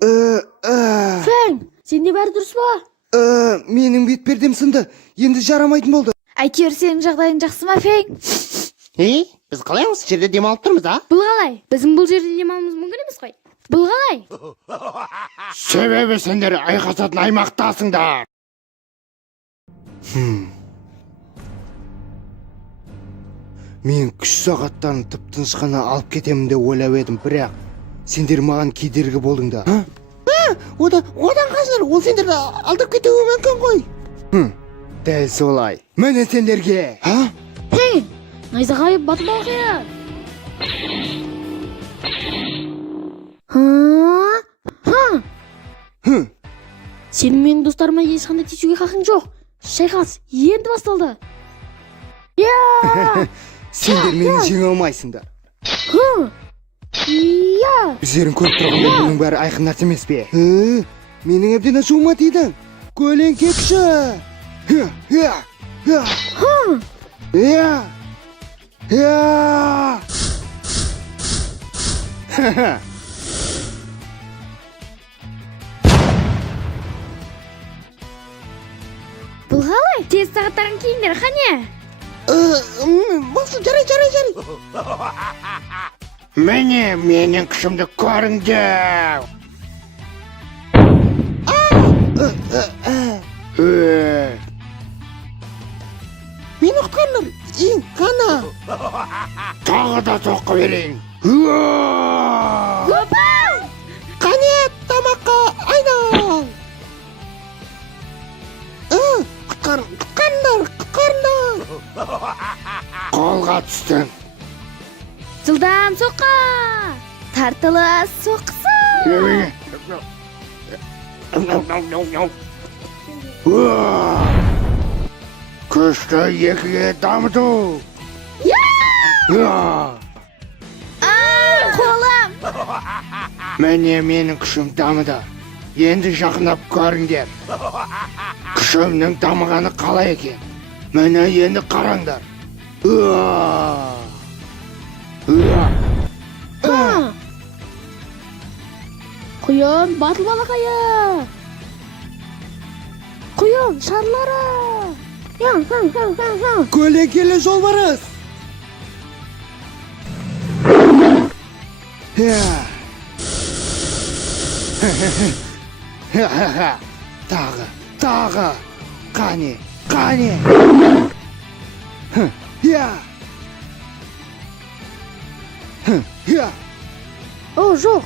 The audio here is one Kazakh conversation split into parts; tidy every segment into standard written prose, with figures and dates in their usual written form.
Фәң, сенде бәрі дұрыс па? Менің бетпердем сынды. Енді жарамайтын болды. Әйтеуір сенің жағдайың жақсы ма, Фәң? Біз қалай осы жерде демалып тұрмыз, а? Бұл қалай? Біздің бұл жерде демалуымыз мүмкін емес қой. Бұл қалай? Себебі сендер айқасатын аймақтасыңдар. Мен күш сағаттарын тып-тыныш қана алып кетемін деп ойлап едім, бірақ сендер маған кедергі болдыңдар. Одан қазір ол сендерді алдырып кетуі мүмкін ғой. Дәл солай. Міне сендерге. Фәң, найзағай батып алғыр. Сенің менің достарыма ешқандай тиісуге хақың жоқ. Шайқас енді басталды. Сендер мені жеңе алмайсыңдар. Өздерің көріп тұрғандай бұның бәрі айқын нәрсе емес пе? Менің әбден ашуыма тиді. Көлеңкекші. Бұл қалай? Тез сағаттарын киіңдер, қане? Болсын, жарай. Міне менің күшімді көріңдер. Мені құтқарыңдар, ең қана. Тағы да соққы берейін. Қане тамаққа айнал. Құтқарыңдар. Қолға түстің. Жылдам соққа! Тартылы соққысы! Күшті екіге дамыту. Қолым! Міне менің күшім дамыды. Енді жақындап көріңдер. Күшімнің дамығаны қалай екен? Міне енді қараңдар. Құйын, батыл балақайы! Құйын, шарлары! Көлеңкелі жолбарыс. Тағы. Қане. О, жоқ.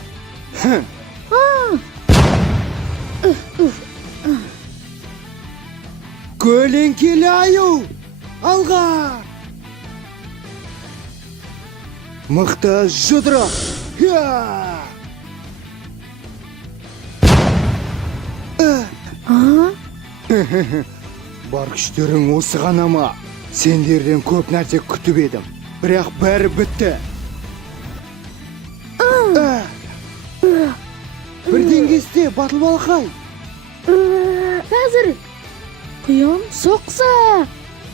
Көлеңкелі аю. Алға. Мықты жұдырық. Бар күштерің осы ғана ма? Сендерден көп нәрсе күтіп едім, бірақ бәрі бітті. Бірдеңе істе, батыл балақай. Қазір. Құйын, соқса.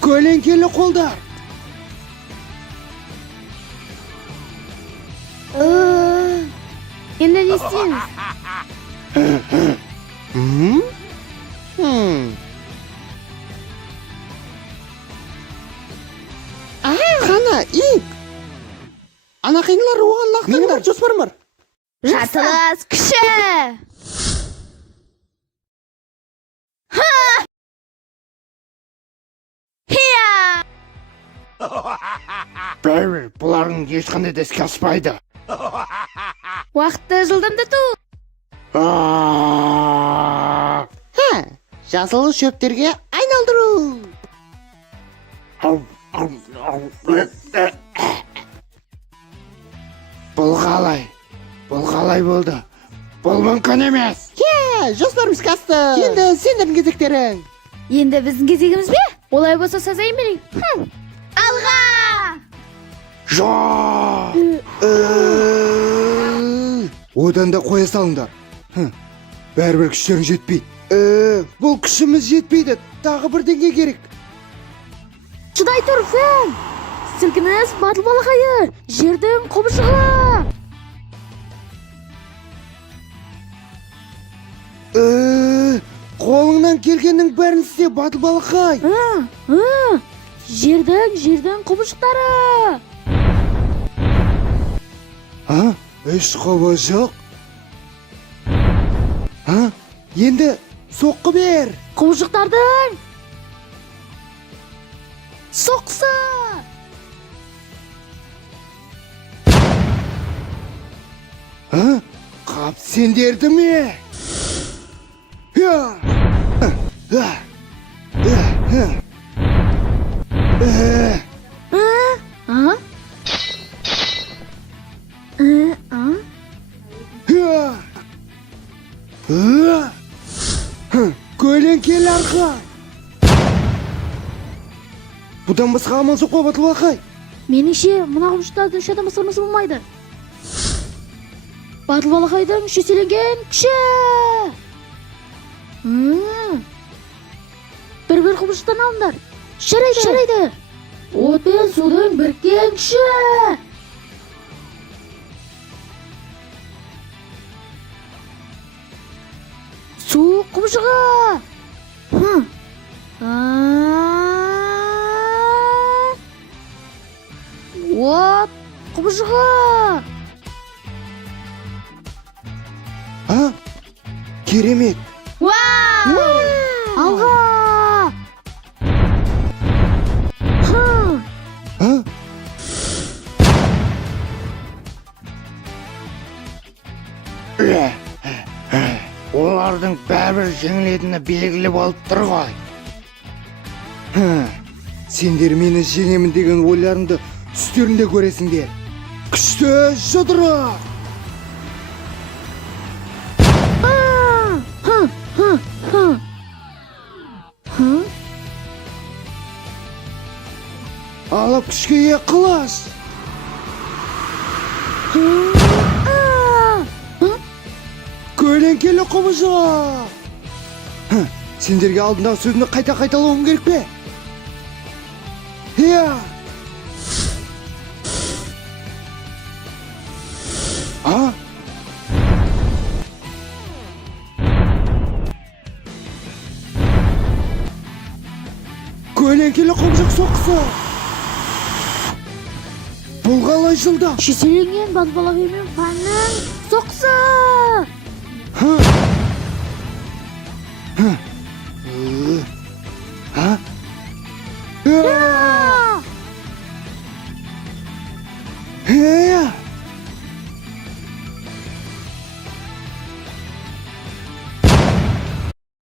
Көлеңкелі қолдар. Енді не істейміз? Қана, ип. Ана қиынлар оған лақтыңдар. Менің бір жоспарым бар. Жатылыс күші! Бәрі, бұлардың ешқандай да іске аспайды. Уақытты жылдамдату! Жасыл шөптерге айналдыру. Бұл қалай болды? Бұл мүмкін емес. Жоспарым іске асты. Енді сендердің кезектерің. Енді біздің кезегіміз бе? Олай болса сазайын берейін. Алға! Жоқ! Одан да қоя салыңдар. Бәрібір күштерің жетпейді. Бұл күшіміз жетпейді. Тағы бірдеңе керек. Шыдай тұр, Фән! Сілкініс батыл балақайы! Жердің құбышығы! Қолыңнан келгеннің бәрін істе, батыл балақай. Жердің құбыжықтары. Үш құбыжық. Енді соққы бер. Құбыжықтардың соққысы. Қап сендерді ме? Көлеңкелі арқа. Бұдан басқа амал жоқ па, батыл балақай? Меніңше мына құбыжықтарды үш адам басқармасы болмайды. Батыл балақайдың үш еселенген күші. Бір құбыжықтан алыңдар. Жарайды. От пен судың біріккен күші. Су құбыжығы. От құбыжығы. Керемет. Алға. Олардың бәрібір жеңілетіні белгілі болып тұр ғой. Сендер мені жеңемін деген ойларыңды түстерінде көресіңдер. Күшті жұдырық. Алып күшке қылаш. Көлеңкелі құбыжық. Сендерге алдындағы сөзімді қайталауым керек пе? Көлеңкелі құбыжық соққысы. Бұл қалай жылдам? Шеселенген батыл балақай мен фанның